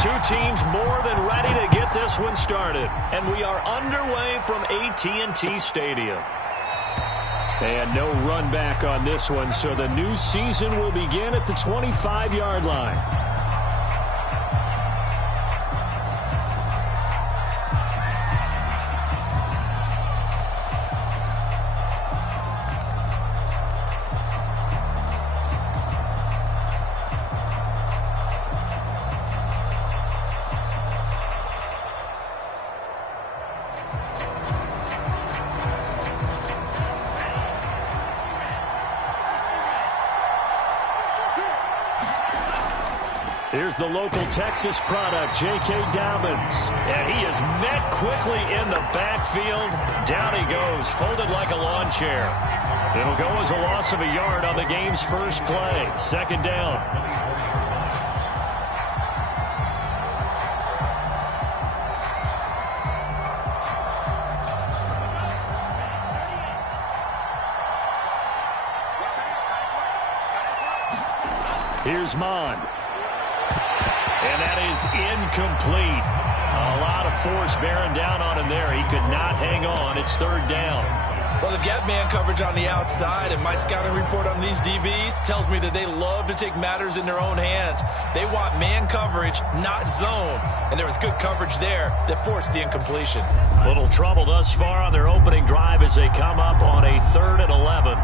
Two teams more than ready to get this one started. And we are underway from AT&T Stadium. And no run back on this one, so the new season will begin at the 25-yard line. Here's the local Texas product, J.K. Dobbins. And he is met quickly in the backfield. Down he goes, folded like a lawn chair. It'll go as a loss of a yard on the game's first play. Second down. Here's Mond. And that is incomplete. A lot of force bearing down on him there. He could not hang on. It's third down. Well, they've got man coverage on the outside, and my scouting report on these DBs tells me that they love to take matters in their own hands. They want man coverage, not zone. And there was good coverage there that forced the incompletion. Little trouble thus far on their opening drive as they come up on a 3rd and 11.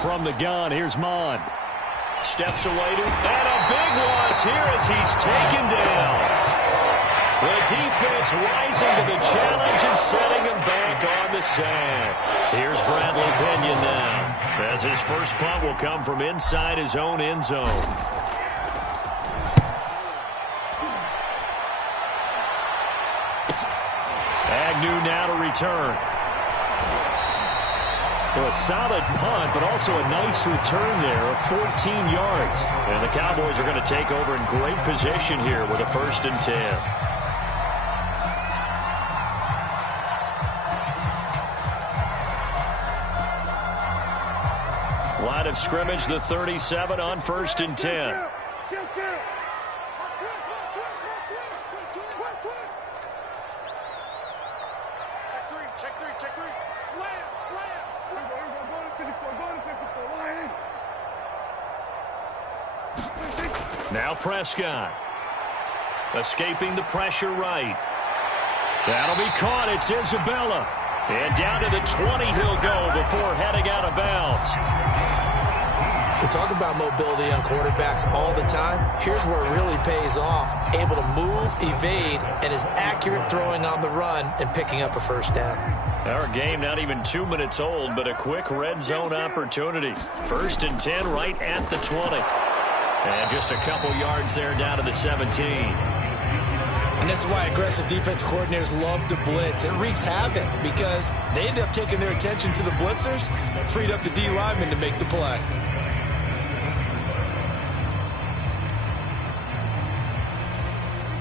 From the gun, here's Mond. Steps away to, and a big loss here as he's taken down. The defense rising to the challenge and setting him back on the sand. Here's Bradley Pinion now, as his first punt will come from inside his own end zone. Agnew now to return. Well, a solid punt, but also a nice return there of 14 yards. And the Cowboys are going to take over in great position here with a 1st and 10. Line of scrimmage, the 37 on 1st and 10. Now Prescott. Escaping the pressure right. That'll be caught. It's Isabella. And down to the 20 he'll go before heading out of bounds. We talk about mobility on quarterbacks all the time. Here's where it really pays off. Able to move, evade, and is accurate throwing on the run and picking up a 1st down. Our game not even 2 minutes old, but a quick red zone opportunity. 1st and 10 right at the 20. And just a couple yards there down to the 17. And this is why aggressive defense coordinators love to blitz. It wreaks havoc because they end up taking their attention to the blitzers, freed up the D lineman to make the play.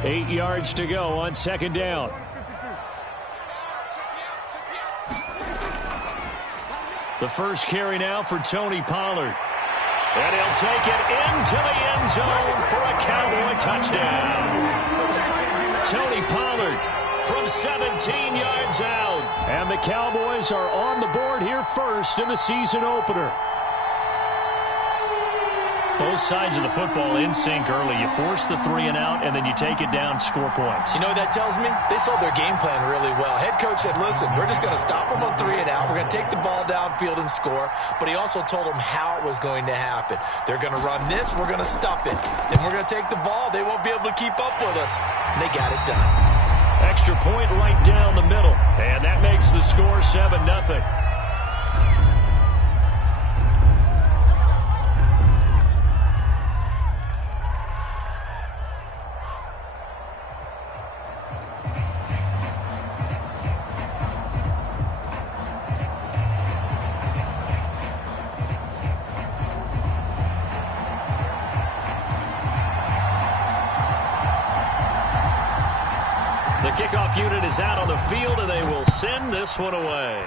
Eight yards to go on 2nd down. The first carry now for Tony Pollard. And he'll take it into the end zone for a Cowboy touchdown. Tony Pollard from 17 yards out. And the Cowboys are on the board here first in the season opener. Both sides of the football in sync early. You force the 3 and out, and then you take it down, score points. You know what that tells me? They sold their game plan really well. Head coach said, listen, we're just going to stop them on 3 and out. We're going to take the ball downfield and score. But he also told them how it was going to happen. They're going to run this. We're going to stop it. And we're going to take the ball. They won't be able to keep up with us. And they got it done. Extra point right down the middle. And that makes the score 7-0. The kickoff unit is out on the field, and they will send this one away.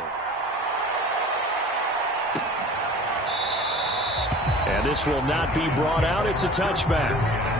And this will not be brought out. It's a touchback.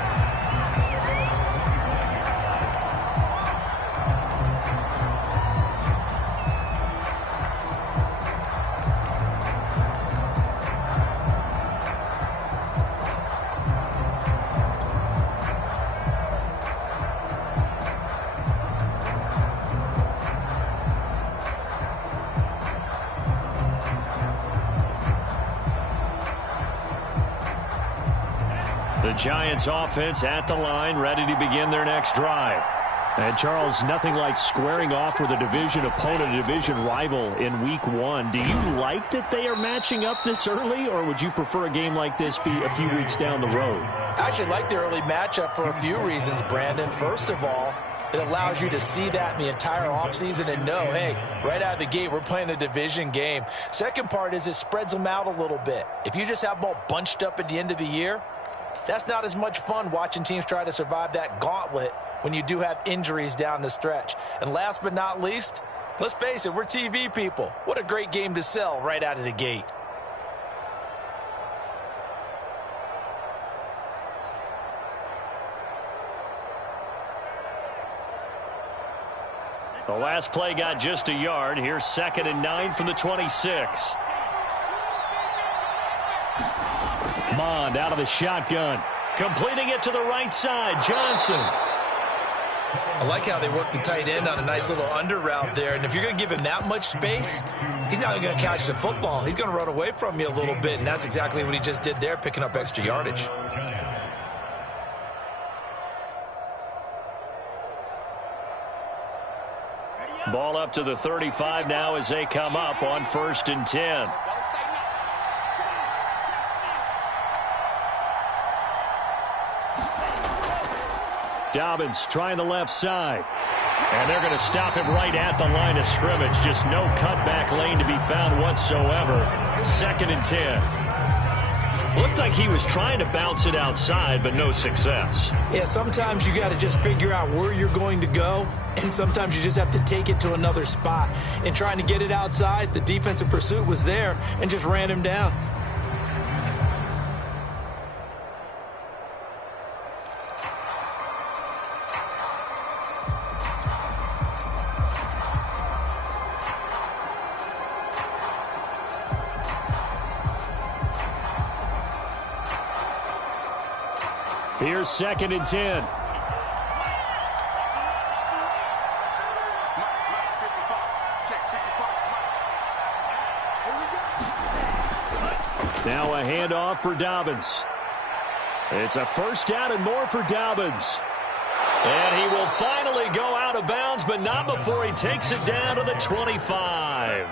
The Giants offense at the line, ready to begin their next drive. And Charles, nothing like squaring off with a division opponent, a division rival in week one. Do you like that they are matching up this early, or would you prefer a game like this be a few weeks down the road? I actually like the early matchup for a few reasons, Brandon. First of all, it allows you to see that in the entire offseason and know, hey, right out of the gate, we're playing a division game. Second part is it spreads them out a little bit. If you just have them all bunched up at the end of the year, that's not as much fun watching teams try to survive that gauntlet when you do have injuries down the stretch. And last but not least, let's face it, we're TV people. What a great game to sell right out of the gate. The last play got just a yard. Here's 2nd and 9 from the 26. Mond out of the shotgun. Completing it to the right side. Johnson. I like how they work the tight end on a nice little under route there. And if you're going to give him that much space, he's not going to catch the football. He's going to run away from you a little bit, and that's exactly what he just did there, picking up extra yardage. Ball up to the 35 now as they come up on 1st and 10. Dobbins trying the left side. And they're going to stop him right at the line of scrimmage. Just no cutback lane to be found whatsoever. 2nd and 10. Looked like he was trying to bounce it outside, but no success. Yeah, sometimes you got to just figure out where you're going to go, and sometimes you just have to take it to another spot. In trying to get it outside, the defensive pursuit was there and just ran him down. Here's 2nd and 10. Now a handoff for Dobbins. It's a 1st down and more for Dobbins. And he will finally go out of bounds, but not before he takes it down to the 25.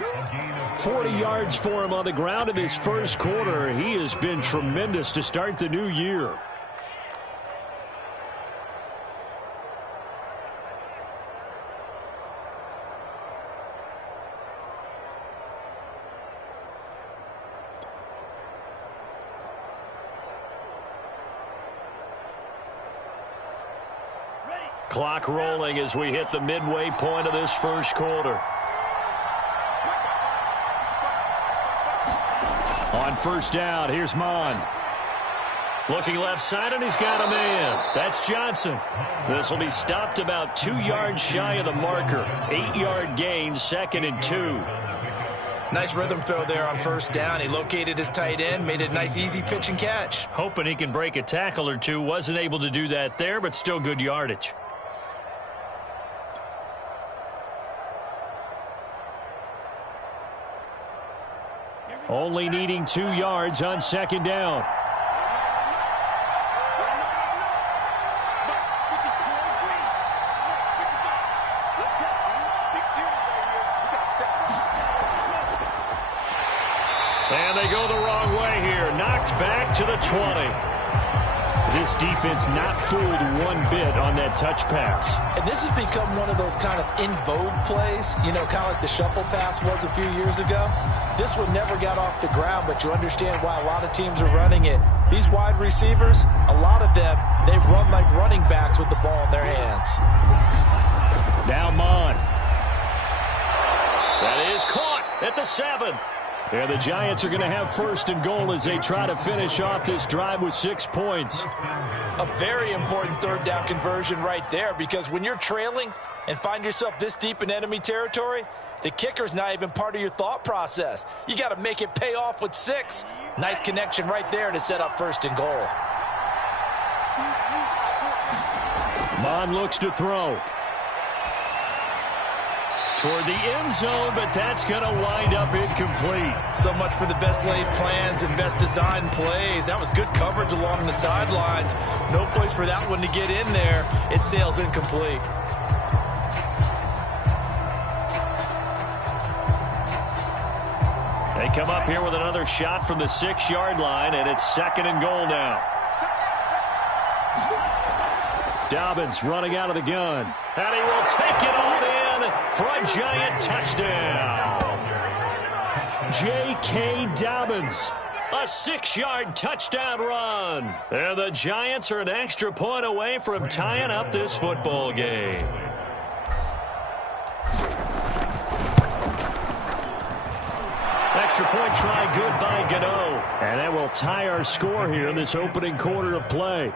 40 yards for him on the ground in his first quarter. He has been tremendous to start the new year. Clock rolling as we hit the midway point of this first quarter. On 1st down, here's Mond. Looking left side, and he's got a man. That's Johnson. This will be stopped about 2 yards shy of the marker. 8-yard gain, 2nd and 2. Nice rhythm throw there on 1st down. He located his tight end, made it a nice easy pitch and catch. Hoping he can break a tackle or two. Wasn't able to do that there, but still good yardage. Only needing 2 yards on 2nd down. And they go the wrong way here. Knocked back to the 20. This defense not fooled one bit on that touch pass. And this has become one of those kind of in vogue plays, you know, kind of like the shuffle pass was a few years ago. This one never got off the ground, but you understand why a lot of teams are running it. These wide receivers, a lot of them, they run like running backs with the ball in their hands. That is caught at the 7. And the Giants are going to have first and goal as they try to finish off this drive with 6 points. A very important third down conversion right there, because when you're trailing and find yourself this deep in enemy territory, the kicker's not even part of your thought process. You got to make it pay off with 6. Nice connection right there to set up first and goal. Mon looks to throw. Toward the end zone, but that's going to wind up incomplete. So much for the best laid plans and best designed plays. That was good coverage along the sidelines. No place for that one to get in there. It sails incomplete. They come up here with another shot from the 6-yard line, and it's second and goal now. Dobbins running out of the gun. And he will take it on in for a Giant touchdown. J.K. Dobbins, a 6-yard touchdown run. And the Giants are an extra point away from tying up this football game. Extra point try good by Gano. And that will tie our score here in this opening quarter of play.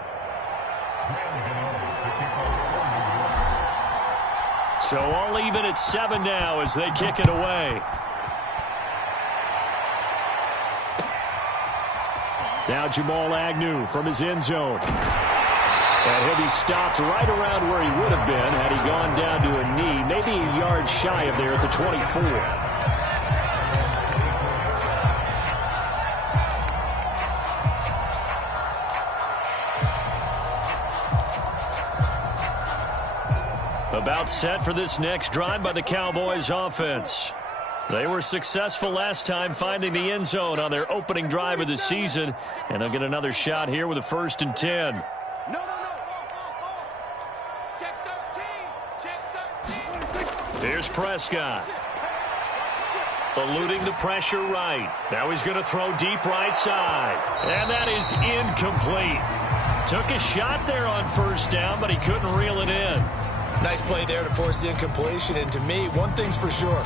So all even at 7 now as they kick it away. Now Jamal Agnew from his end zone. And he'll be stopped right around where he would have been had he gone down to a knee, maybe a yard shy of there at the 24. About set for this next drive by the Cowboys offense. They were successful last time finding the end zone on their opening drive of the season, and they'll get another shot here with a 1st and 10. Here's Prescott. Eluding the pressure right. Now he's going to throw deep right side. And that is incomplete. Took a shot there on 1st down, but he couldn't reel it in. Nice play there to force the incompletion. And to me, one thing's for sure.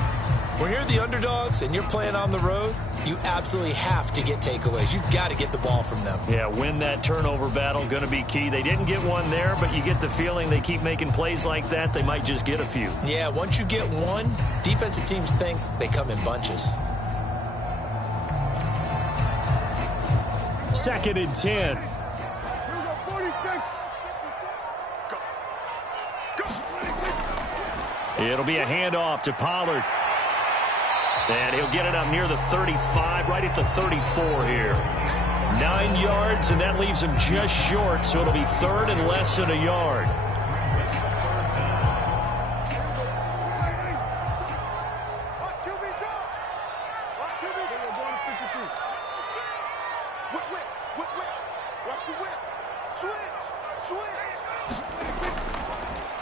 When you're the underdogs and you're playing on the road, you absolutely have to get takeaways. You've got to get the ball from them. Yeah, win that turnover battle, going to be key. They didn't get one there, but you get the feeling they keep making plays like that, they might just get a few. Yeah, once you get one, defensive teams think they come in bunches. 2nd and 10. It'll be a handoff to Pollard. And he'll get it up near the 35, right at the 34 here. 9 yards, and that leaves him just short, so it'll be 3rd and less than a yard.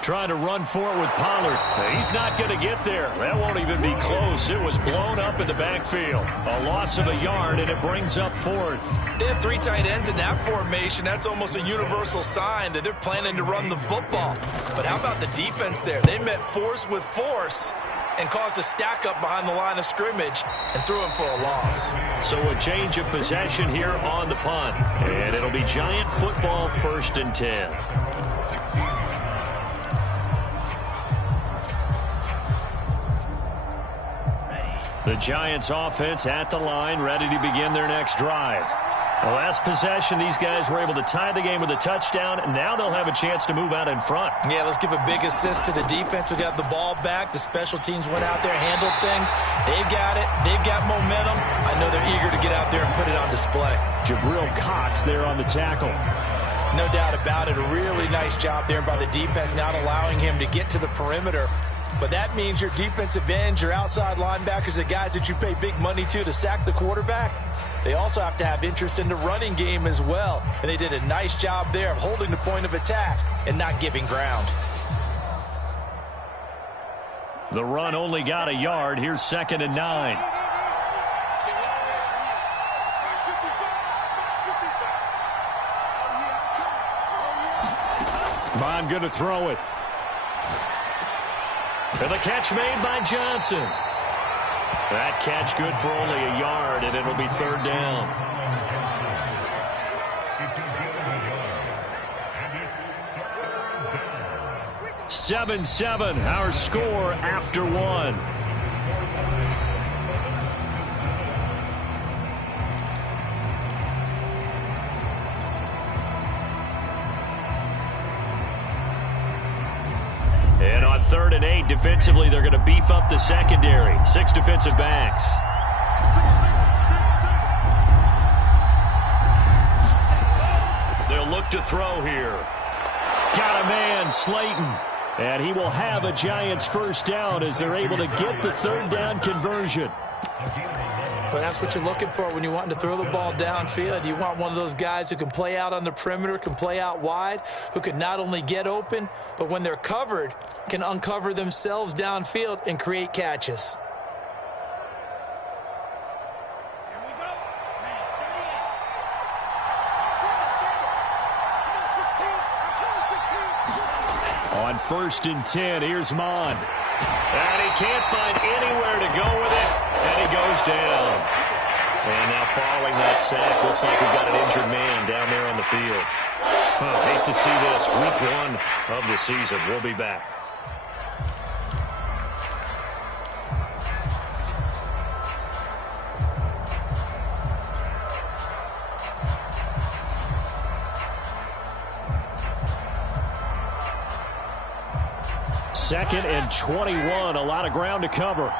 Trying to run for it with Pollard. He's not going to get there. That won't even be close. It was blown up in the backfield. A loss of a yard, and it brings up 4th. They have 3 tight ends in that formation. That's almost a universal sign that they're planning to run the football. But how about the defense there? They met force with force and caused a stack up behind the line of scrimmage and threw him for a loss. So a change of possession here on the punt. And it'll be Giant football 1st and 10. The Giants offense at the line, ready to begin their next drive. The last possession, these guys were able to tie the game with a touchdown, and now they'll have a chance to move out in front. Yeah, let's give a big assist to the defense who got the ball back. The special teams went out there, handled things. They've got it. They've got momentum. I know they're eager to get out there and put it on display. Jabril Cox there on the tackle. No doubt about it. A really nice job there by the defense, not allowing him to get to the perimeter. But that means your defensive ends, your outside linebackers, the guys that you pay big money to sack the quarterback, they also have to have interest in the running game as well. And they did a nice job there of holding the point of attack and not giving ground. The run only got a yard. Here's 2nd and 9. Bond going to throw it. And the catch made by Johnson. That catch good for only a yard, and it'll be third down. 7-7, our score after one. And on 3rd and 8, defensively, they're going to beef up the secondary. 6 defensive backs. They'll look to throw here. Got a man, Slayton. And he will have a Giants first down as they're able to get the third down conversion. Well, that's what you're looking for when you want to throw the ball downfield. You want one of those guys who can play out on the perimeter, can play out wide, who can not only get open, but when they're covered, can uncover themselves downfield and create catches. On 1st and 10, here's Mond. And he can't find anywhere to go with it, and he goes down. And now following that sack, looks like we've got an injured man down there on the field. Hate to see this. Week 1 of the season. We'll be back. Second and 21, a lot of ground to cover.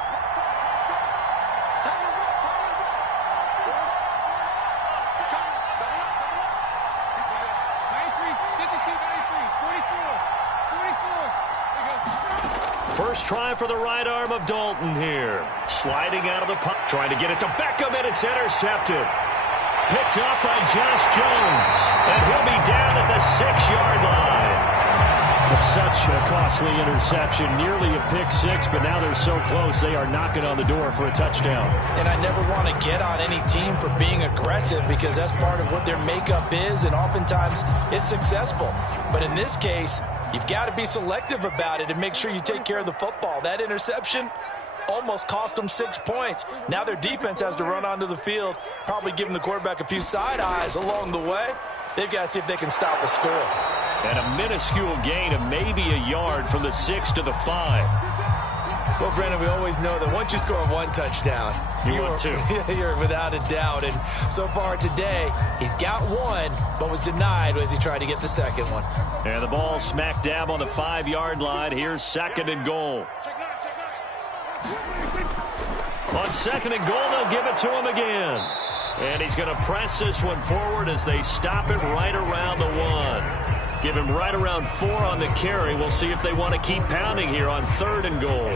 First try for the right arm of Dalton here. Sliding out of the puck, trying to get it to Beckham, and it's intercepted. Picked up by Josh Jones, and he'll be down at the 6-yard line. Such a costly interception, nearly a pick six, but now they're so close they are knocking on the door for a touchdown. And I never want to get on any team for being aggressive because that's part of what their makeup is, and oftentimes it's successful. But in this case, you've got to be selective about it and make sure you take care of the football. That interception almost cost them 6 points. Now their defense has to run onto the field, probably giving the quarterback a few side eyes along the way. They've got to see if they can stop a score. And a minuscule gain of maybe a yard from the 6 to the 5. Well, Brandon, we always know that once you score 1 touchdown, you're 2. You're without a doubt. And so far today, he's got 1, but was denied as he tried to get the second one. And the ball smack dab on the 5-yard line. Here's 2nd and goal. On 2nd and goal, they'll give it to him again. And he's going to press this one forward as they stop it right around the 1. Give him right around 4 on the carry. We'll see if they want to keep pounding here on 3rd and goal.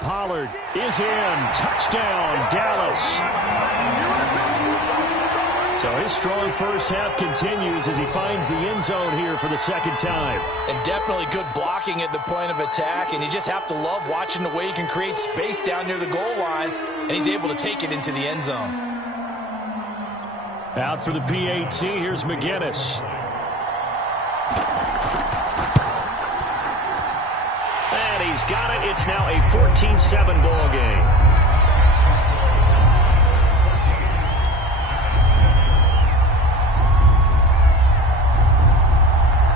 Pollard is in. Touchdown, Dallas. So his strong first half continues as he finds the end zone here for the 2nd time. And definitely good blocking at the point of attack, and you just have to love watching the way he can create space down near the goal line, and he's able to take it into the end zone. Out for the PAT, here's McGinnis. And he's got it. It's now a 14-7 ball game.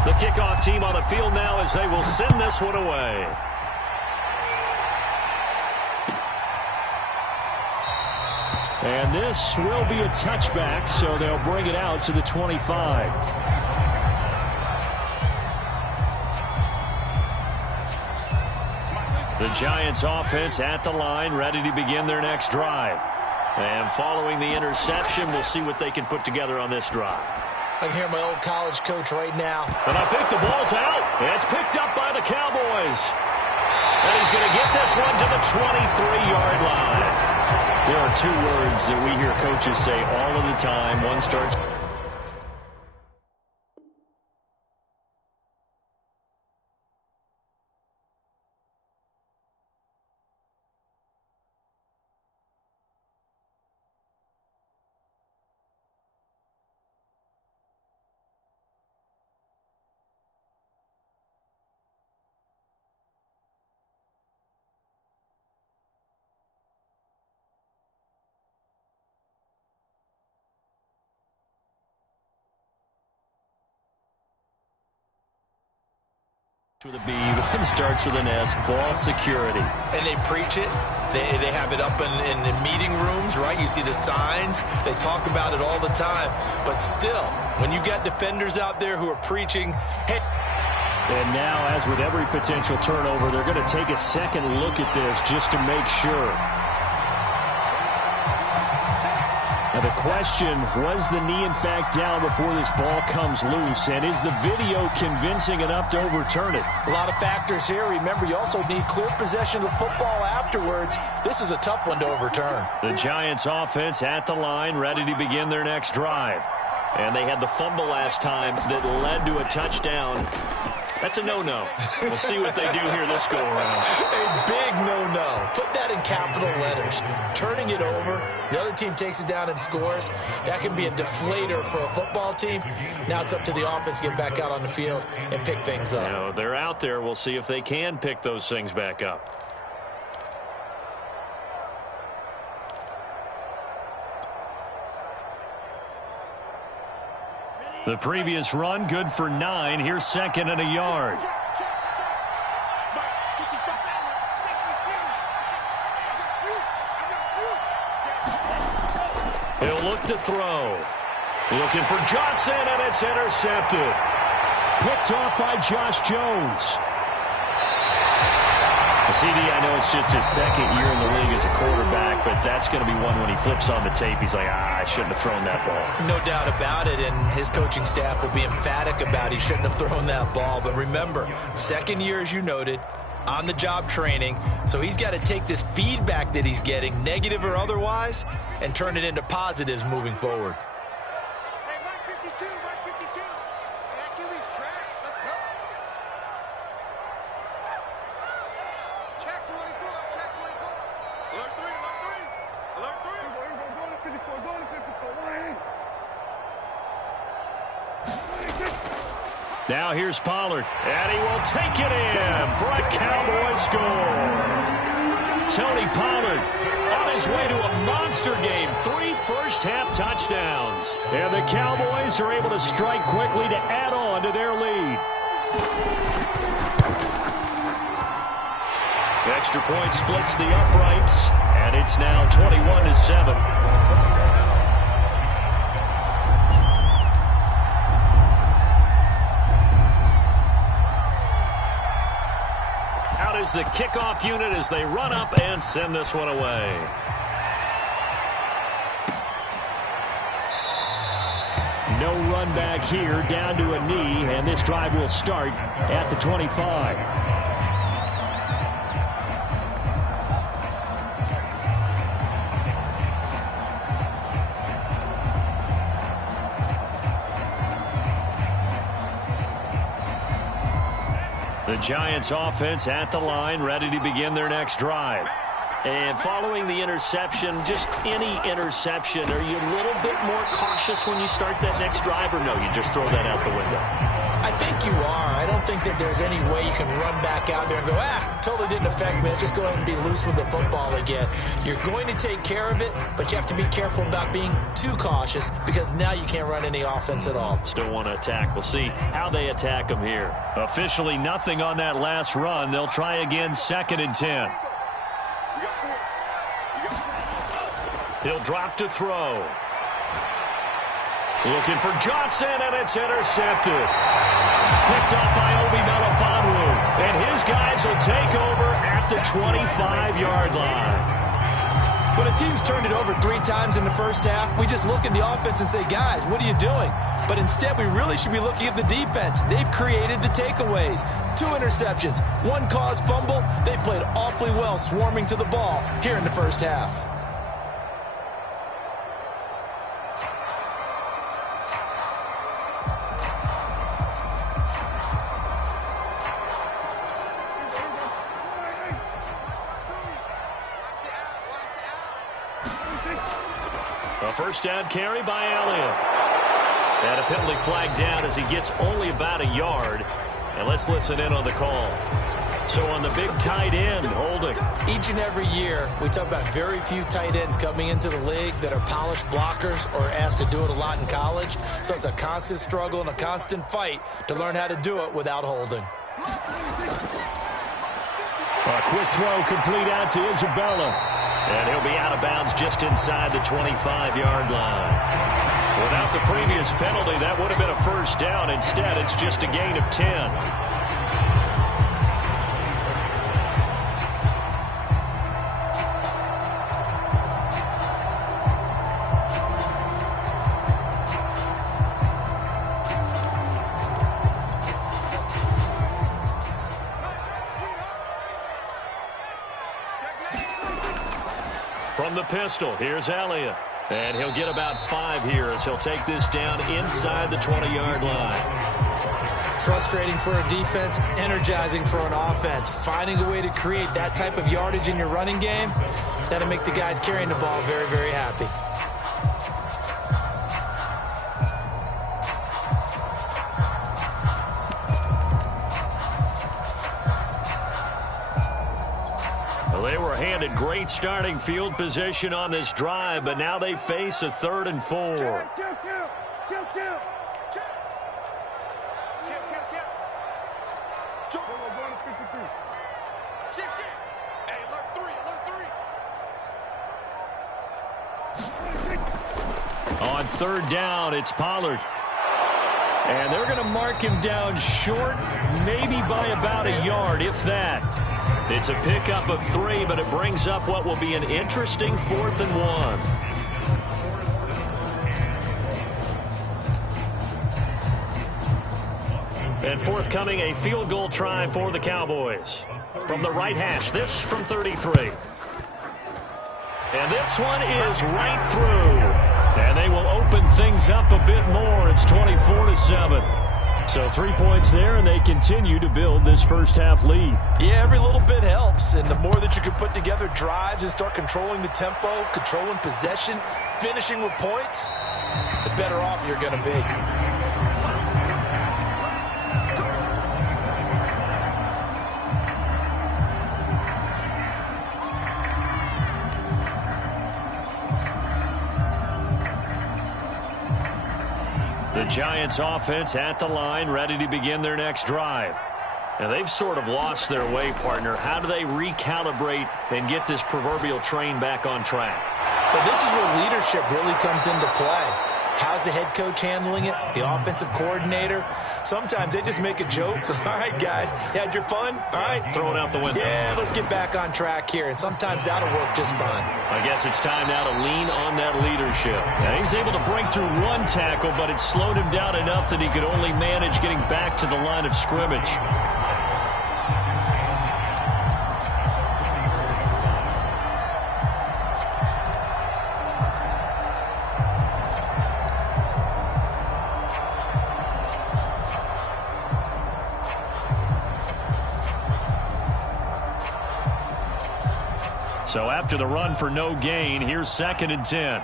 The kickoff team on the field now as they will send this one away. And this will be a touchback, so they'll bring it out to the 25. The Giants offense at the line, ready to begin their next drive. And following the interception, we'll see what they can put together on this drive. I can hear my old college coach right now. And I think the ball's out. It's picked up by the Cowboys. And he's going to get this one to the 23-yard line. There are 2 words that we hear coaches say all of the time. One starts... With a B, one starts with an S, ball security. And they preach it. They have it up in meeting rooms, right? You see the signs. They talk about it all the time. But still, when you've got defenders out there who are preaching, hey. And now, as with every potential turnover, they're going to take a second look at this just to make sure. Now the question, was the knee in fact down before this ball comes loose? And is the video convincing enough to overturn it? A lot of factors here. Remember, you also need clear possession of the football afterwards. This is a tough one to overturn. The Giants offense at the line, ready to begin their next drive. And they had the fumble last time that led to a touchdown. That's a no-no. We'll see what they do here this go-around. A big no-no. Put that in capital letters. Turning it over, the other team takes it down and scores. That can be a deflator for a football team. Now it's up to the offense to get back out on the field and pick things up. You know, they're out there. We'll see if they can pick those things back up. The previous run, good for 9. Here's second and a yard. He'll look to throw. Looking for Johnson, and it's intercepted. Picked off by Josh Jones. CD, I know it's just his second year in the league as a quarterback, but that's going to be one when he flips on the tape. He's like, I shouldn't have thrown that ball. No doubt about it, and his coaching staff will be emphatic about he shouldn't have thrown that ball. But remember, second year, as you noted, on-the-job training, so he's got to take this feedback that he's getting, negative or otherwise, and turn it into positives moving forward. Now here's Pollard, and he will take it in for a Cowboy score. Tony Pollard on his way to a monster game. 3 first-half touchdowns. And the Cowboys are able to strike quickly to add on to their lead. Extra point splits the uprights, and it's now 21-7. Is the kickoff unit as they run up and send this one away. No run back here, down to a knee, and this drive will start at the 25. The Giants offense at the line, ready to begin their next drive. And following the interception, just any interception, are you a little bit more cautious when you start that next drive, or no, you just throw that out the window? I think you are. I don't think that there's any way you can run back out there and go, totally didn't affect me. Let's just go ahead and be loose with the football again. You're going to take care of it, but you have to be careful about being too cautious because now you can't run any offense at all. Still want to attack. We'll see how they attack them here. Officially nothing on that last run. They'll try again, 2nd and 10. He'll drop to throw. Looking for Johnson, and it's intercepted. Picked up by Obi Melifonwu. And his guys will take over at the 25-yard line. When a team's turned it over 3 times in the first half, we just look at the offense and say, guys, what are you doing? But instead, we really should be looking at the defense. They've created the takeaways. 2 interceptions, 1 caused fumble. They played awfully well swarming to the ball here in the first half. A first down carry by Elliott. And a penalty flag down as he gets only about a yard. And let's listen in on the call. So on the big tight end, holding. Each and every year, we talk about very few tight ends coming into the league that are polished blockers or asked to do it a lot in college. So it's a constant struggle and a constant fight to learn how to do it without holding. A quick throw complete out to Isabella. And he'll be out of bounds just inside the 25-yard line. Without the previous penalty, that would have been a first down. Instead, it's just a gain of 10. From the pistol, here's Elliott. And he'll get about 5 here as he'll take this down inside the 20-yard line. Frustrating for a defense, energizing for an offense. Finding a way to create that type of yardage in your running game, that'll make the guys carrying the ball very, very happy. They were handed great starting field position on this drive, but now they face a 3rd and 4. On 3rd down, it's Pollard. And they're going to mark him down short, maybe by about a yard, if that. It's a pickup of 3, but it brings up what will be an interesting 4th and 1. And forthcoming, a field goal try for the Cowboys. From the right hash, this from 33. And this one is right through. And they will open things up a bit more. It's 24-7. So 3 points there, and they continue to build this first-half lead. Yeah, every little bit helps, and the more that you can put together drives and start controlling the tempo, controlling possession, finishing with points, the better off you're going to be. The Giants offense at the line, ready to begin their next drive. And they've sort of lost their way, partner. How do they recalibrate and get this proverbial train back on track? Well, this is where leadership really comes into play. How's the head coach handling it? The offensive coordinator? Sometimes they just make a joke. All right, guys, you had your fun? All right. Throw it out the window. Yeah, let's get back on track here. And sometimes that'll work just fine. I guess it's time now to lean on that leadership. Now, he's able to break through 1 tackle, but it slowed him down enough that he could only manage getting back to the line of scrimmage. So after the run for no gain, here's 2nd and 10.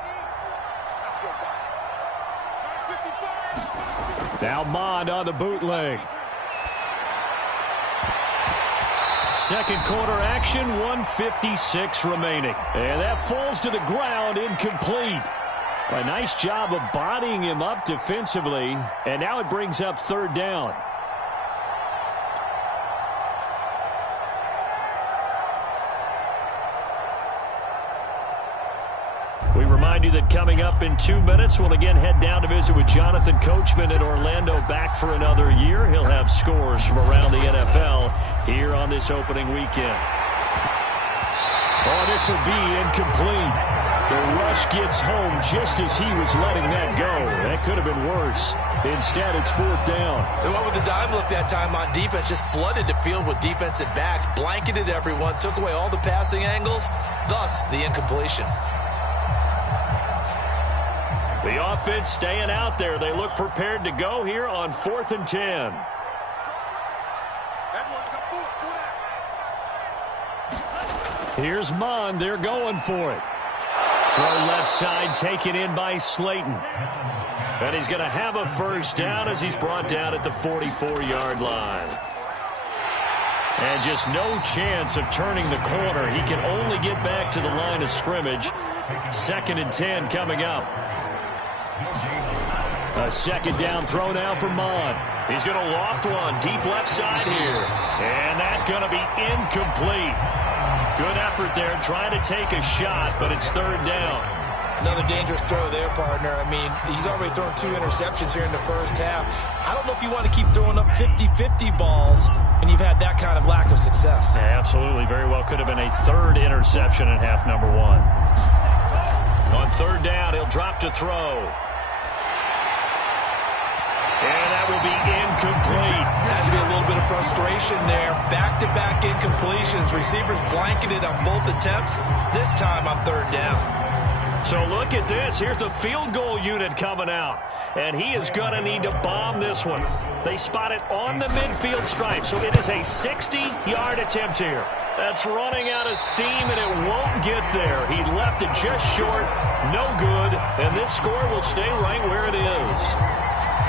Now Mond on the bootleg. Second quarter action, 1:56 remaining. And that falls to the ground, incomplete. A nice job of bodying him up defensively. And now it brings up 3rd down. We remind you that coming up in 2 minutes, we'll again head down to visit with Jonathan Coachman in Orlando, back for another year. He'll have scores from around the NFL here on this opening weekend. Oh, this will be incomplete. The rush gets home just as he was letting that go. That could have been worse. Instead, it's 4th down. The one with the dime look that time on defense just flooded the field with defensive backs, blanketed everyone, took away all the passing angles, thus the incompletion. The offense staying out there. They look prepared to go here on 4th and 10. Here's Mond. They're going for it. Throw left side, taken in by Slayton. And he's going to have a first down as he's brought down at the 44-yard line. And just no chance of turning the corner. He can only get back to the line of scrimmage. 2nd and 10 coming up. A second down throw now for Mon. He's going to loft one deep left side here. And that's going to be incomplete. Good effort there trying to take a shot, but it's third down. Another dangerous throw there, partner. I mean, he's already thrown 2 interceptions here in the first half. I don't know if you want to keep throwing up 50-50 balls when you've had that kind of lack of success. Yeah, absolutely. Very well could have been a third interception in half number 1. On third down, he'll drop to throw. And that will be incomplete. Has to be a little bit of frustration there. Back-to-back incompletions. Receivers blanketed on both attempts. This time on third down. So look at this. Here's the field goal unit coming out. And he is going to need to bomb this one. They spot it on the midfield stripe. So it is a 60-yard attempt here. That's running out of steam, and it won't get there. He left it just short. No good. And this score will stay right where it is.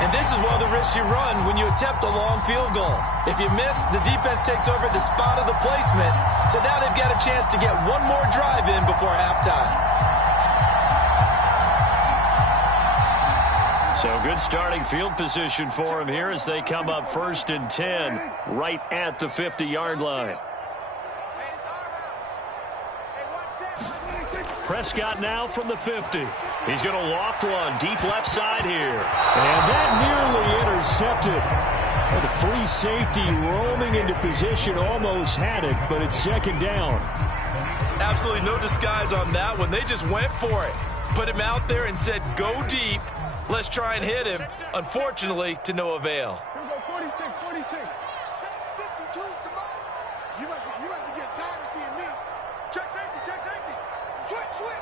And this is one of the risks you run when you attempt a long field goal. If you miss, the defense takes over at the spot of the placement. So now they've got a chance to get one more drive in before halftime. So good starting field position for him here as they come up 1st and 10 right at the 50-yard line. Prescott now from the 50. He's going to loft one deep left side here. And that nearly intercepted. The free safety roaming into position almost had it, but it's second down. Absolutely no disguise on that one. They just went for it. Put him out there and said, go deep. Let's try and hit him. Unfortunately, to no avail. Here we go, 46. Check 52, you must be getting tired of seeing me. Check safety. Switch.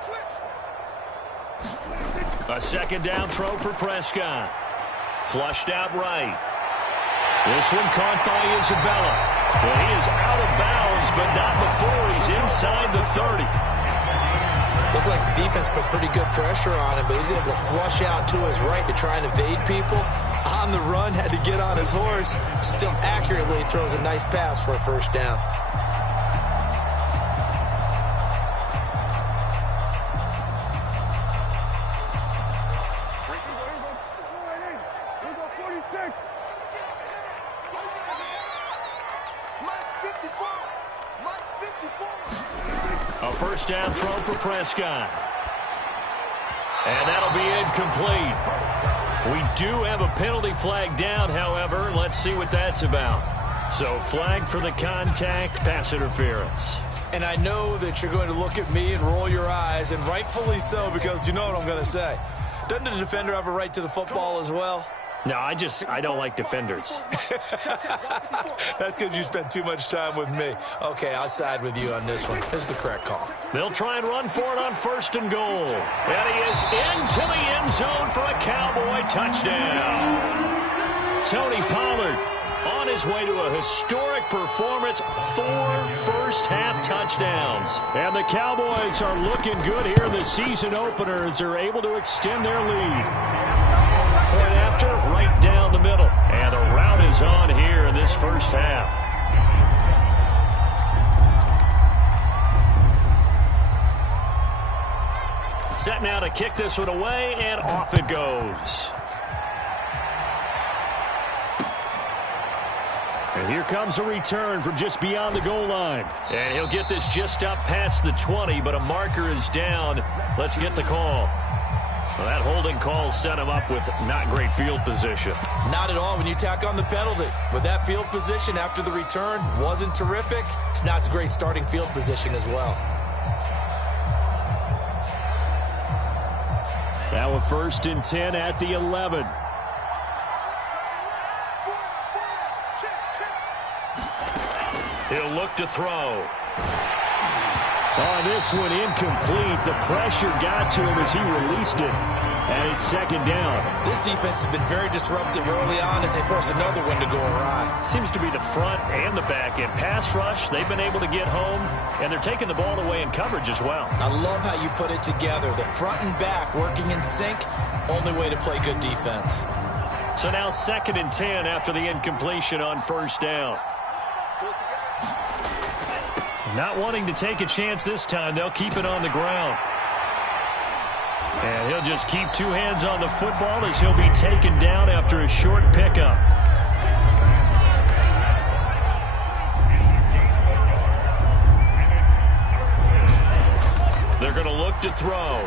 A second down throw for Prescott. Flushed out right. This one caught by Isabella. Well, he is out of bounds, but not before he's inside the 30. Looked like the defense put pretty good pressure on him, but he's able to flush out to his right to try and evade people. On the run, had to get on his horse. Still accurately throws a nice pass for a first down. A first down throw for Prescott. And that'll be incomplete. We do have a penalty flag down, however. Let's see what that's about. So flag for the contact, pass interference. And I know that you're going to look at me and roll your eyes, and rightfully so, because you know what I'm going to say. Doesn't the defender have a right to the football as well? No, I don't like defenders. That's because you spent too much time with me. Okay, I'll side with you on this one. This is the correct call. They'll try and run for it on 1st and goal. And he is into the end zone for a Cowboy touchdown. Tony Pollard on his way to a historic performance, 4 first-half touchdowns. And the Cowboys are looking good here in the season opener as they're able to extend their lead. Point after, right down the middle. And the route is on here in this first half. Set now to kick this one away, and off it goes. And here comes a return from just beyond the goal line. And he'll get this just up past the 20, but a marker is down. Let's get the call. Well, that holding call set him up with not great field position. Not at all when you tack on the penalty. With that field position after the return wasn't terrific. It's not a great starting field position as well. Now a 1st and 10 at the 11. He'll look to throw. On this one, incomplete. The pressure got to him as he released it. And it's second down. This defense has been very disruptive early on as they force another one to go awry. Seems to be the front and the back end. Pass rush, they've been able to get home, and they're taking the ball away in coverage as well. I love how you put it together. The front and back working in sync, only way to play good defense. So now 2nd and 10 after the incompletion on 1st down. Not wanting to take a chance this time, they'll keep it on the ground. And he'll just keep two hands on the football as he'll be taken down after a short pickup. They're going to look to throw.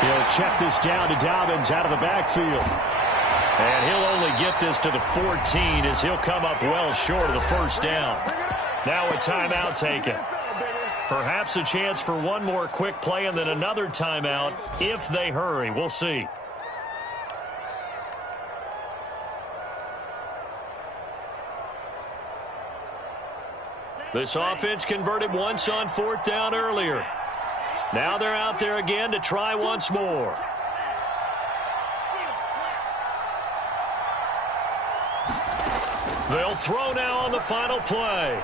He'll check this down to Dobbins out of the backfield. And he'll only get this to the 14 as he'll come up well short of the first down. Now a timeout taken. Perhaps a chance for one more quick play and then another timeout if they hurry. We'll see. This offense converted once on fourth down earlier. Now they're out there again to try once more. They'll throw now on the final play.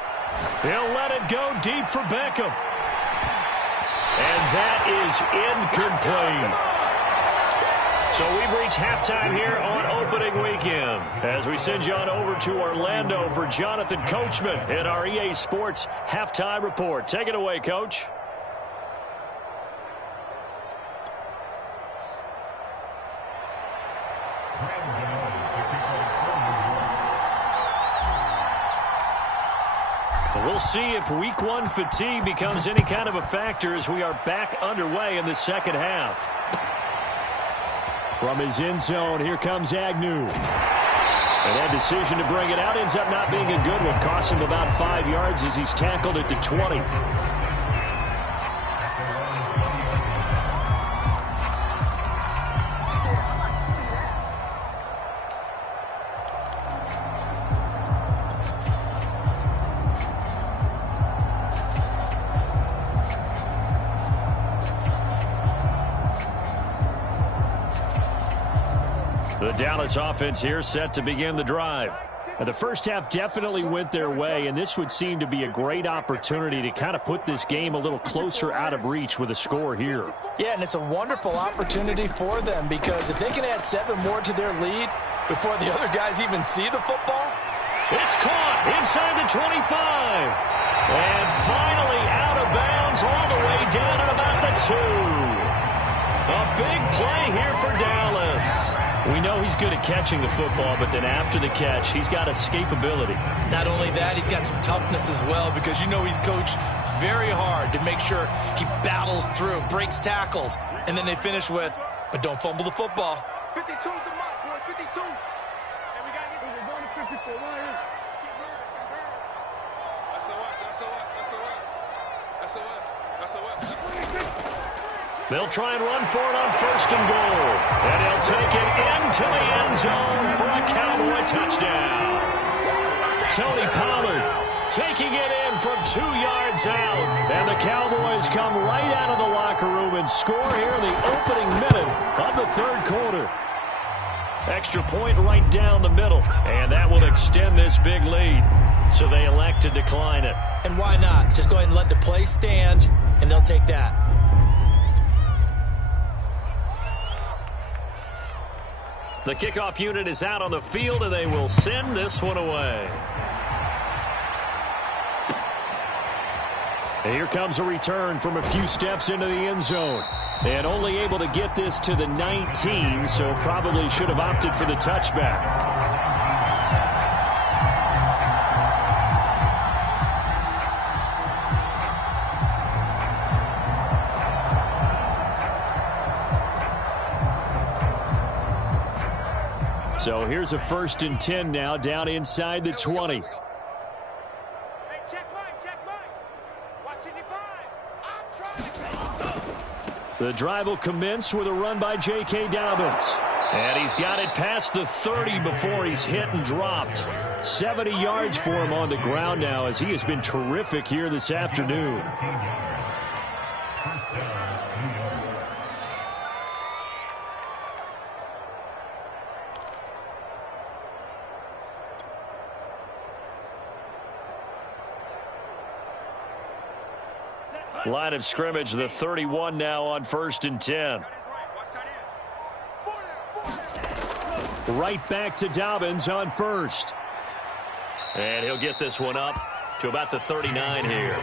He'll let it go deep for Beckham. And that is incomplete. So we've reached halftime here on opening weekend as we send you on over to Orlando for Jonathan Coachman in our EA Sports Halftime Report. Take it away, Coach. We'll see if week one fatigue becomes any kind of a factor as we are back underway in the second half. From his end zone, here comes Agnew. And that decision to bring it out ends up not being a good one. Cost him about 5 yards as he's tackled at the 20. The Dallas offense here set to begin the drive. And the first half definitely went their way, and this would seem to be a great opportunity to kind of put this game a little closer out of reach with a score here. Yeah, and it's a wonderful opportunity for them because if they can add 7 more to their lead before the other guys even see the football. It's caught inside the 25. And finally out of bounds all the way down at about the 2. A big play here for Dallas. We know he's good at catching the football, but then after the catch, he's got escapability. Not only that, he's got some toughness as well because you know he's coached very hard to make sure he battles through, breaks tackles, and then they finish with, but don't fumble the football. 52 is the mark, boys, 52. And we got to get we're going to 54. Right here. Let's get rid of it. They'll try and run for it on first and goal. And he'll take it into the end zone for a Cowboy touchdown. Tony Pollard taking it in from 2 yards out. And the Cowboys come right out of the locker room and score here in the opening minute of the third quarter. Extra point right down the middle. And that will extend this big lead. So they elect to decline it. And why not? Just go ahead and let the play stand, and they'll take that. The kickoff unit is out on the field, and they will send this one away. And here comes a return from a few steps into the end zone. And only able to get this to the 19, so probably should have opted for the touchback. So here's a 1st and 10 now down inside the 20. Hey, check Mike. Watching the 5. I'm trying to. The drive will commence with a run by J.K. Dobbins. And he's got it past the 30 before he's hit and dropped. 70 yards for him on the ground now as he has been terrific here this afternoon. Line of scrimmage, the 31 now on 1st and 10. Right back to Dobbins on 1st. And he'll get this one up to about the 39 here.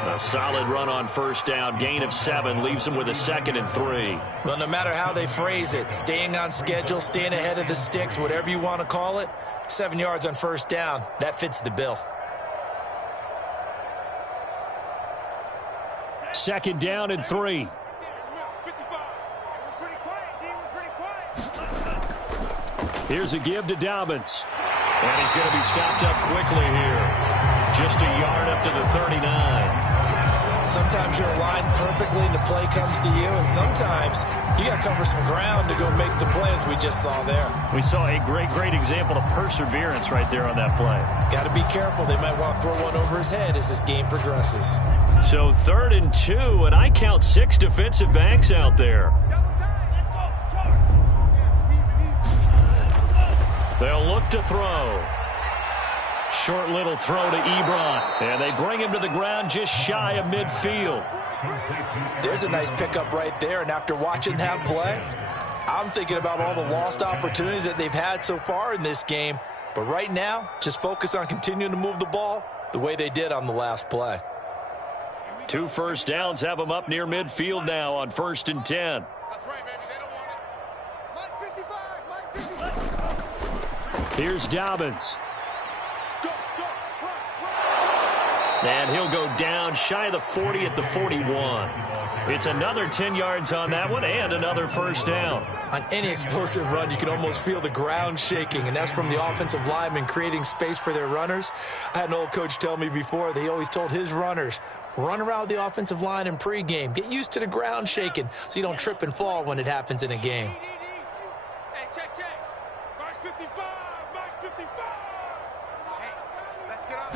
A solid run on first down. Gain of 7 leaves them with a 2nd and 3. Well, no matter how they phrase it, staying on schedule, staying ahead of the sticks, whatever you want to call it, 7 yards on first down, that fits the bill. 2nd down and 3. Here's a give to Dobbins. And he's going to be stopped up quickly here. Just a yard up to the 39. Sometimes you're aligned perfectly and the play comes to you, and sometimes you got to cover some ground to go make the play, as we just saw there. We saw a great example of perseverance right there on that play. Got to be careful. They might want to throw one over his head as this game progresses. So 3rd and 2, and I count 6 defensive backs out there. They'll look to throw. Short little throw to Ebron. And they bring him to the ground just shy of midfield. There's a nice pickup right there. And after watching that play, I'm thinking about all the lost opportunities that they've had so far in this game. But right now, just focus on continuing to move the ball the way they did on the last play. 2 first downs have them up near midfield now on 1st and 10. That's right, baby. They don't want it. Mike 55. Mike 55. Here's Dobbins. And he'll go down shy of the 40 at the 41. It's another 10 yards on that one and another first down. On any explosive run, you can almost feel the ground shaking, and that's from the offensive linemen creating space for their runners. I had an old coach tell me before, they always told his runners, run around the offensive line in pregame. Get used to the ground shaking so you don't trip and fall when it happens in a game. Hey, check. Mike 55. Mike 55. Hey, let's get up.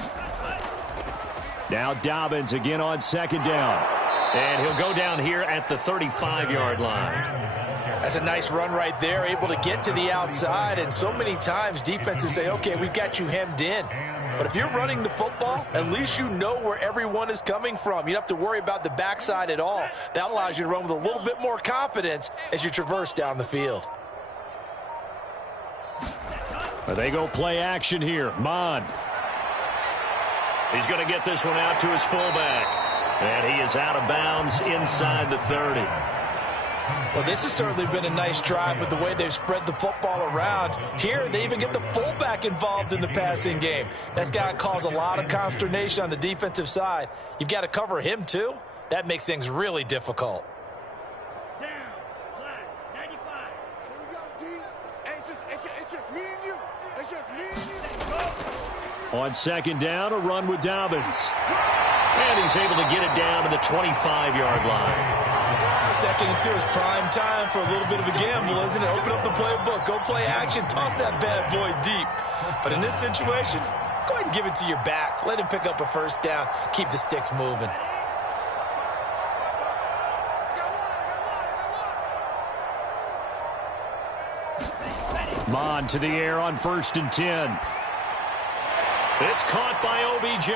Now Dobbins again on 2nd down. And he'll go down here at the 35-yard line. That's a nice run right there, able to get to the outside. And so many times defenses say, okay, we've got you hemmed in. But if you're running the football, at least you know where everyone is coming from. You don't have to worry about the backside at all. That allows you to run with a little bit more confidence as you traverse down the field. They go play action here. Mond. He's going to get this one out to his fullback. And he is out of bounds inside the 30. Well, this has certainly been a nice drive with the way they've spread the football around. Here, they even get the fullback involved in the passing game. That's got to cause a lot of consternation on the defensive side. You've got to cover him, too. That makes things really difficult. Down, flag, 95. Here we go, D. Hey, it's just me and you. It's just me and you. On 2nd down, a run with Dobbins. And he's able to get it down to the 25-yard line. 2nd and 2 is prime time for a little bit of a gamble, isn't it? Open up the playbook, go play action, toss that bad boy deep. But in this situation, go ahead and give it to your back. Let him pick up a first down. Keep the sticks moving. Mond to the air on 1st and 10. It's caught by OBJ.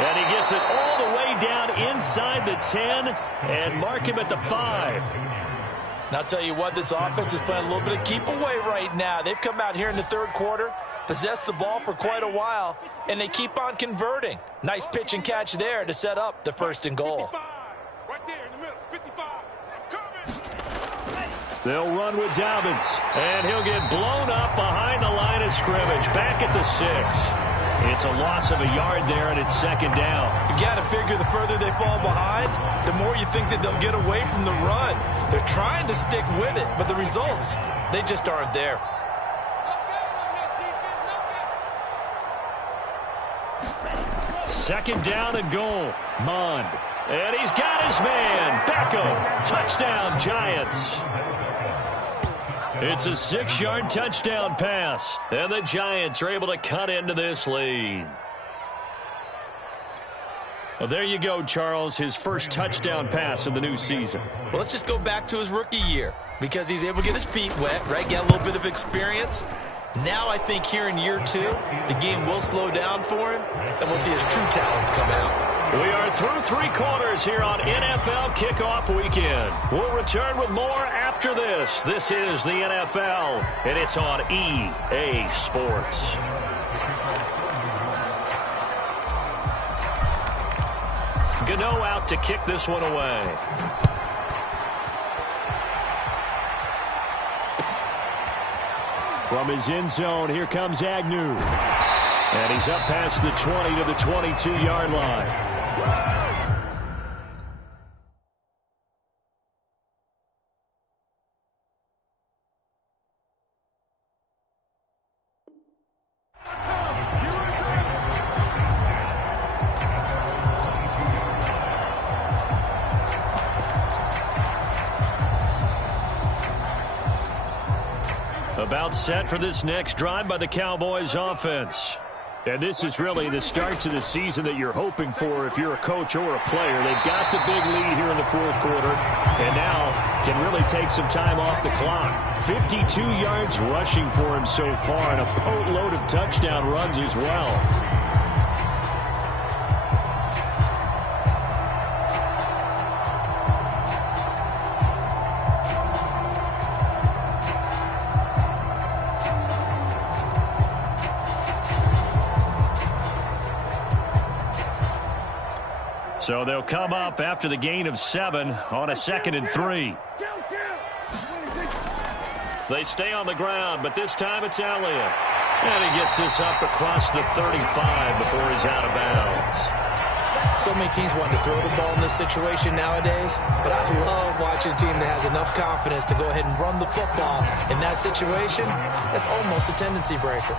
And he gets it all the way down inside the 10 and mark him at the 5. And I'll tell you what, this offense is playing a little bit of keep away right now. They've come out here in the 3rd quarter, possessed the ball for quite a while, and they keep on converting. Nice pitch and catch there to set up the 1st and goal. 55. Right there in the middle. 55. Coming. They'll run with Dobbins. And he'll get blown up behind the line of scrimmage. Back at the 6. It's a loss of a yard there, and it's 2nd down. You've got to figure the further they fall behind, the more you think that they'll get away from the run. They're trying to stick with it, but the results, they just aren't there. Second down and goal. Mond. And he's got his man. Beckham. Touchdown, Giants. It's a 6-yard touchdown pass. And the Giants are able to cut into this lead. Well, there you go, Charles. His first touchdown pass of the new season. Well, let's just go back to his rookie year because he's able to get his feet wet, right? Get a little bit of experience. Now I think here in year 2, the game will slow down for him, and we'll see his true talents come out. We are through 3 quarters here on NFL Kickoff Weekend. We'll return with more after this. This is the NFL, and it's on EA Sports. Gano out to kick this one away. From his end zone, here comes Agnew. And he's up past the 20 to the 22-yard line. About set for this next drive by the Cowboys offense. And this is really the start to the season that you're hoping for if you're a coach or a player. They've got the big lead here in the fourth quarter and now can really take some time off the clock. 52 yards rushing for him so far and a boatload of touchdown runs as well. So they'll come up after the gain of 7 on a 2nd and 3. They stay on the ground, but this time it's Elliott. And he gets this up across the 35 before he's out of bounds. So many teams want to throw the ball in this situation nowadays, but I love watching a team that has enough confidence to go ahead and run the football. In that situation, that's almost a tendency breaker.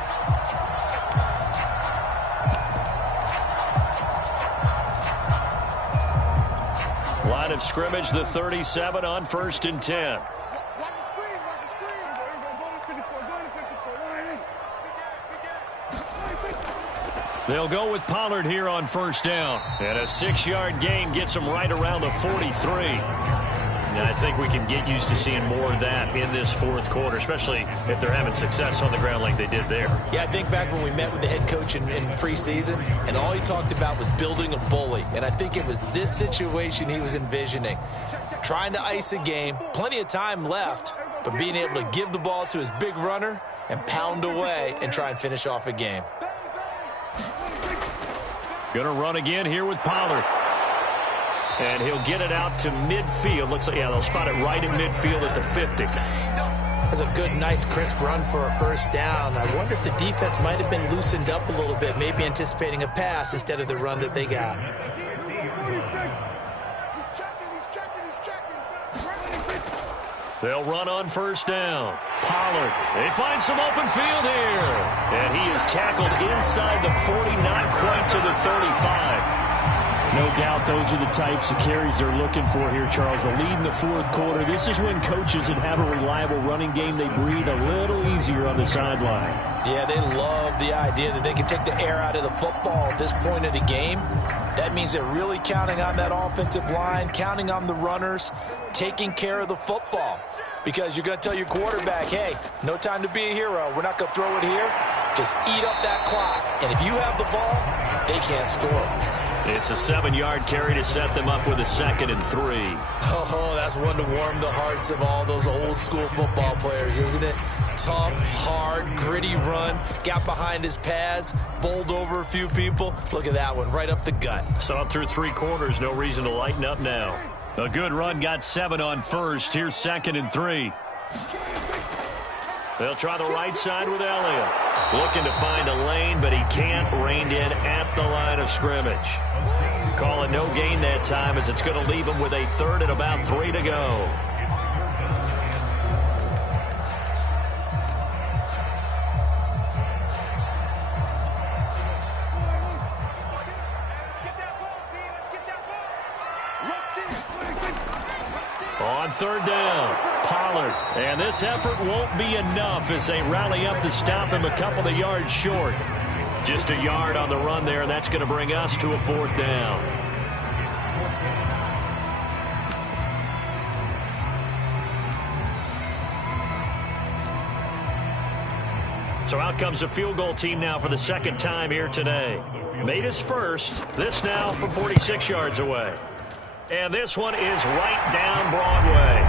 Line of scrimmage, the 37 on 1st and 10. They'll go with Pollard here on 1st down. And a 6-yard gain gets them right around the 43. And I think we can get used to seeing more of that in this fourth quarter, especially if they're having success on the ground like they did there. Yeah, I think back when we met with the head coach in preseason, and all he talked about was building a bully. And I think it was this situation he was envisioning. Trying to ice a game, plenty of time left, but being able to give the ball to his big runner and pound away and try and finish off a game. Gonna run again here with Pollard. And he'll get it out to midfield. Looks like, yeah, they'll spot it right in midfield at the 50. That's a good, nice, crisp run for a 1st down. I wonder if the defense might have been loosened up a little bit, maybe anticipating a pass instead of the run that they got. They'll run on 1st down. Pollard, they find some open field here. And he is tackled inside the 40, not quite to the 35. No doubt those are the types of carries they're looking for here, Charles. The lead in the fourth quarter. This is when coaches that have a reliable running game, they breathe a little easier on the sideline. Yeah, they love the idea that they can take the air out of the football at this point of the game. That means they're really counting on that offensive line, counting on the runners, taking care of the football. Because you're going to tell your quarterback, hey, no time to be a hero. We're not going to throw it here. Just eat up that clock. And if you have the ball, they can't score. It's a 7-yard carry to set them up with a 2nd and 3. Oh, that's one to warm the hearts of all those old-school football players, isn't it? Tough, hard, gritty run. Got behind his pads, bowled over a few people. Look at that one, right up the gut. Saw it through 3 quarters. No reason to lighten up now. A good run, got 7 on 1st. Here's 2nd and 3. They'll try the right side with Elliott. Looking to find a lane, but he can't. Reined in at the line of scrimmage. Call it no gain that time as it's going to leave him with a 3rd and about 3 to go. On 3rd down, Pollard. And this effort won't be enough as they rally up to stop him a couple of yards short. Just a yard on the run there, and that's going to bring us to a 4th down. So out comes a field goal team now for the 2nd time here today. Made his first. This now from 46 yards away. And this one is right down Broadway.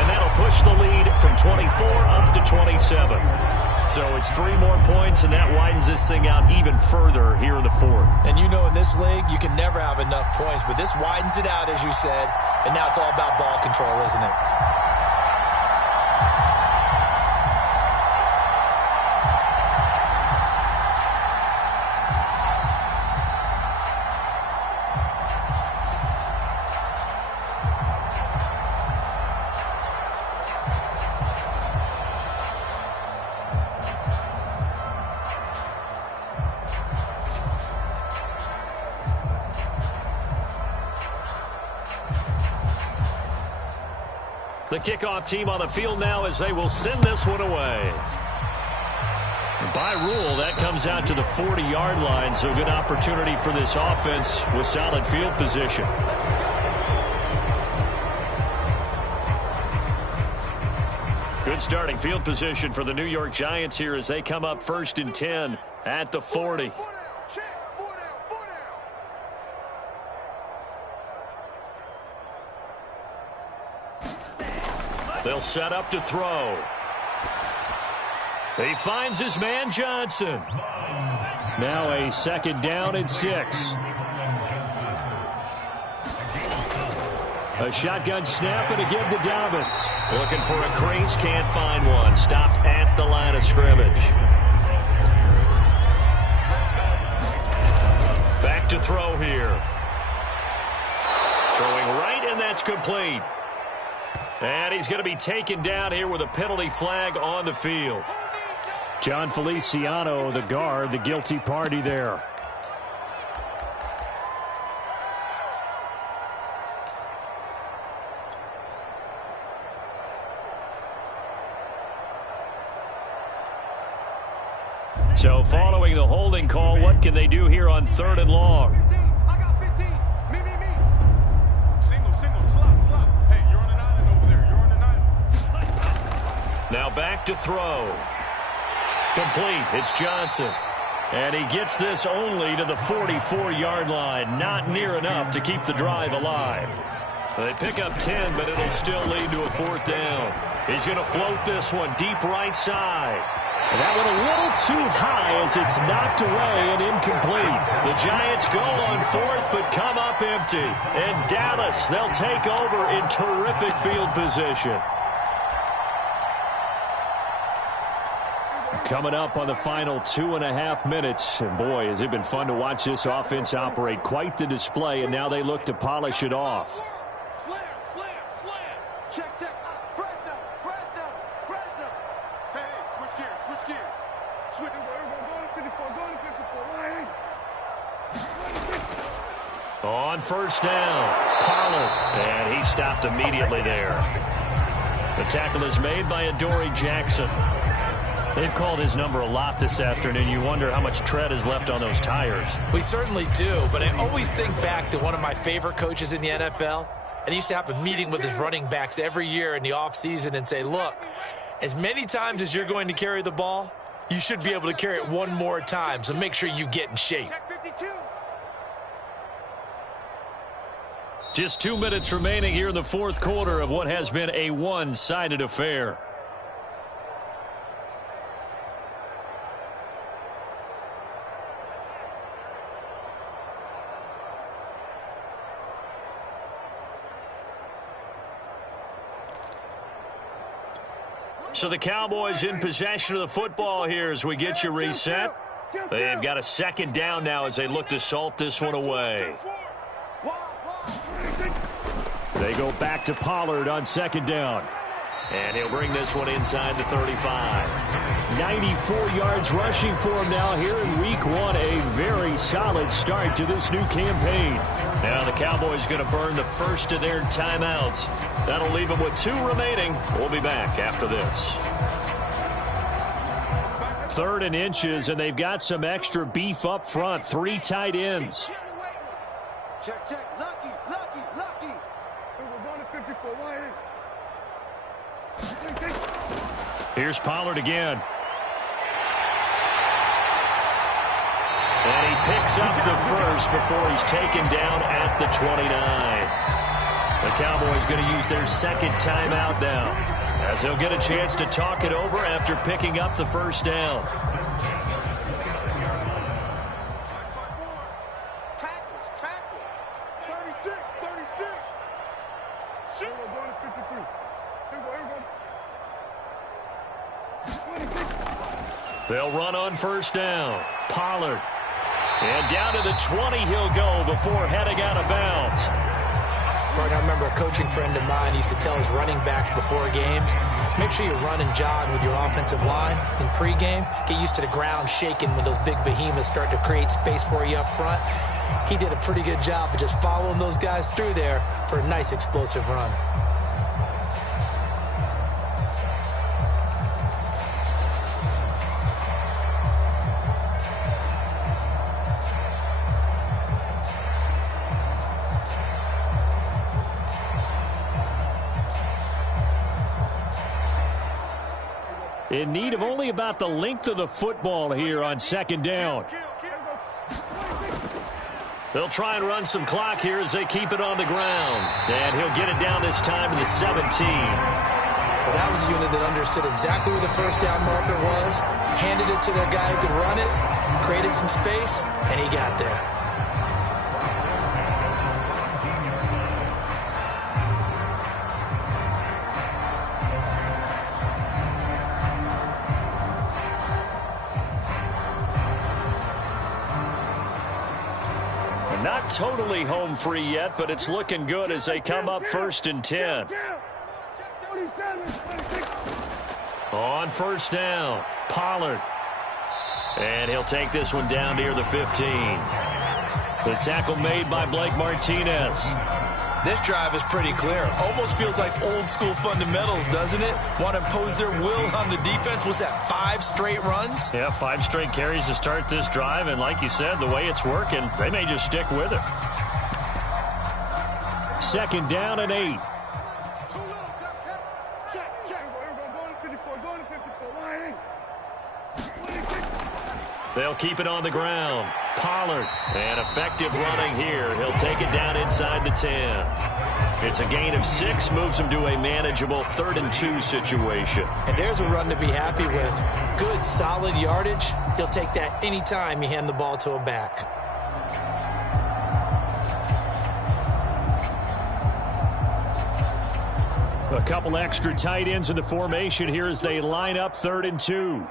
And that'll push the lead from 24 up to 27. So it's 3 more points, and that widens this thing out even further here in the fourth. And you know in this league, you can never have enough points, but this widens it out, as you said, and now it's all about ball control, isn't it? The kickoff team on the field now as they will send this one away. By rule, that comes out to the 40-yard line, so good opportunity for this offense with solid field position. Good starting field position for the New York Giants here as they come up 1st and 10 at the 40. They'll set up to throw. He finds his man Johnson. Now a 2nd down and 6. A shotgun snap and a give to Dobbins. Looking for a crease, can't find one. Stopped at the line of scrimmage. Back to throw here. Throwing right, and that's complete. And he's going to be taken down here with a penalty flag on the field. John Feliciano, the guard, the guilty party there. So following the holding call, what can they do here on 3rd and long? I got 15. Me. Single, slop. Hey, you're on an island over there. You're on an island. Now back to throw. Complete. It's Johnson. And he gets this only to the 44-yard line. Not near enough to keep the drive alive. They pick up 10, but it'll still lead to a 4th down. He's going to float this one deep right side. And that went a little too high as it's knocked away and incomplete. The Giants go on 4th but come up empty. And Dallas, they'll take over in terrific field position. Coming up on the final 2.5 minutes. And boy, has it been fun to watch this offense operate. Quite the display, and now they look to polish it off. Slam. Check. Fresno. Hey, switch gears. Switch. On 1st down, Pollard, and he stopped immediately there. The tackle is made by Adoree Jackson. They've called his number a lot this afternoon. You wonder how much tread is left on those tires. We certainly do, but I always think back to one of my favorite coaches in the NFL. And he used to have a meeting with his running backs every year in the offseason and say, look, as many times as you're going to carry the ball, you should be able to carry it one more time, so make sure you get in shape. Just 2 minutes remaining here in the 4th quarter of what has been a one-sided affair. So the Cowboys in possession of the football here as we get you reset. They've got a 2nd down now as they look to salt this one away. They go back to Pollard on 2nd down. And he'll bring this one inside the 35. 94 yards rushing for him now here in week 1. A very solid start to this new campaign. Now the Cowboys going to burn the first of their timeouts. That'll leave them with 2 remaining. We'll be back after this. 3rd and inches, and they've got some extra beef up front. 3 tight ends. Check. Lucky. We're going to 54 wide. Here's Pollard again. And he picks up the first before he's taken down at the 29. The Cowboys going to use their 2nd timeout now. as he'll get a chance to talk it over after picking up the first down. Tackles. 36. Shoot. Here we go, 53. Here we go. They'll run on first down. Pollard. And down to the 20 he'll go before heading out of bounds. I remember a coaching friend of mine used to tell his running backs before games, make sure you run and jog with your offensive line in pregame. Get used to the ground shaking when those big behemoths start to create space for you up front. He did a pretty good job of just following those guys through there for a nice explosive run. In need of only about the length of the football here on second down. They'll try and run some clock here as they keep it on the ground. And he'll get it down this time to the 17. Well, that was a unit that understood exactly where the first down marker was, handed it to their guy who could run it, created some space, and he got there. Not totally home free yet, but it's looking good as they come up 1st and 10. On first down, Pollard. And he'll take this one down near the 15. The tackle made by Blake Martinez. This drive is pretty clear. Almost feels like old school fundamentals, doesn't it? Want to impose their will on the defense. Was that 5 straight runs? Yeah, 5 straight carries to start this drive. And like you said, the way it's working, they may just stick with it. 2nd down and 8. They'll keep it on the ground. Pollard. And effective running here. He'll take it down inside the 10. It's a gain of 6. Moves him to a manageable 3rd and 2 situation. And there's a run to be happy with. Good, solid yardage. He'll take that anytime you hand the ball to a back. A couple extra tight ends in the formation here as they line up 3rd and 2.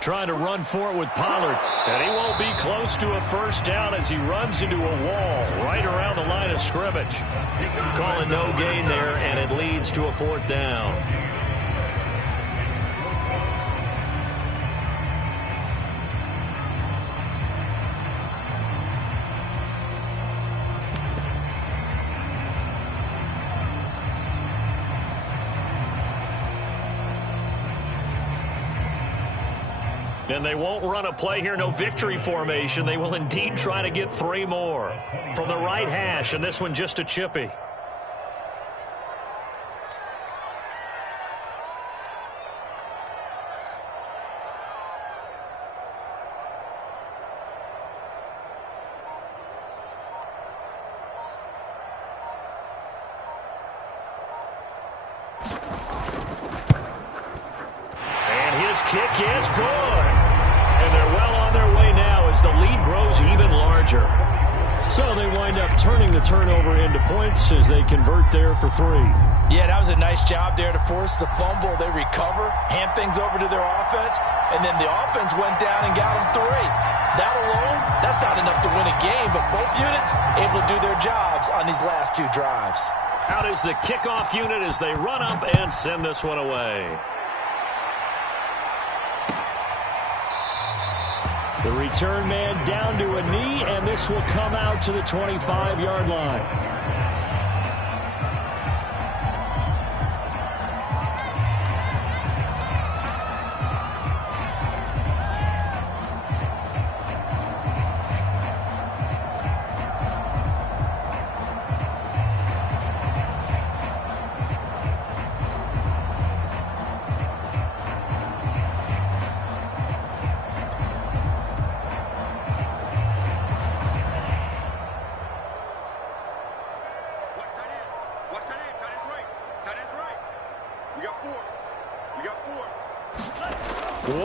Trying to run for it with Pollard. And he won't be close to a first down as he runs into a wall right around the line of scrimmage. Calling no gain there, and it leads to a 4th down. And they won't run a play here, no victory formation. They will indeed try to get 3 more. From the right hash, and this one just a chippy. And his kick is good. And they're well on their way now as the lead grows even larger. So they wind up turning the turnover into points as they convert there for 3. Yeah, that was a nice job there to force the fumble. They recover, hand things over to their offense, and then the offense went down and got them 3. That alone, that's not enough to win a game, but both units able to do their jobs on these last 2 drives. Out is the kickoff unit as they run up and send this one away. The return man down to a knee, and this will come out to the 25-yard line.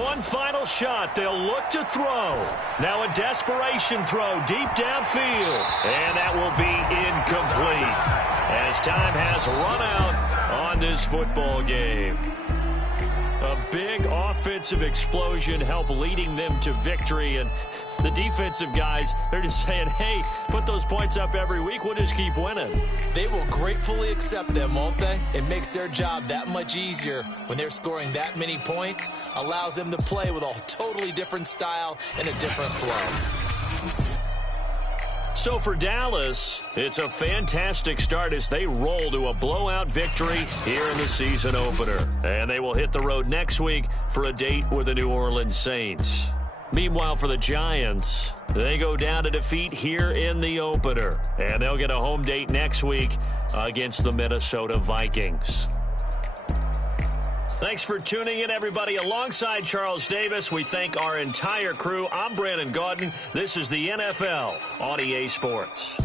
one final shot. They'll look to throw. Now a desperation throw deep downfield. And that will be incomplete as time has run out on this football game. A big offensive explosion helped leading them to victory. And the defensive guys, they're just saying, hey, put those points up every week. We'll just keep winning. They will gratefully accept them, won't they? It makes their job that much easier when they're scoring that many points. Allows them to play with a totally different style and a different flow. So for Dallas, it's a fantastic start as they roll to a blowout victory here in the season opener. And they will hit the road next week for a date with the New Orleans Saints. Meanwhile, for the Giants, they go down to defeat here in the opener. And they'll get a home date next week against the Minnesota Vikings. Thanks for tuning in, everybody. Alongside Charles Davis, we thank our entire crew. I'm Brandon Gaudin. This is the NFL on EA Sports.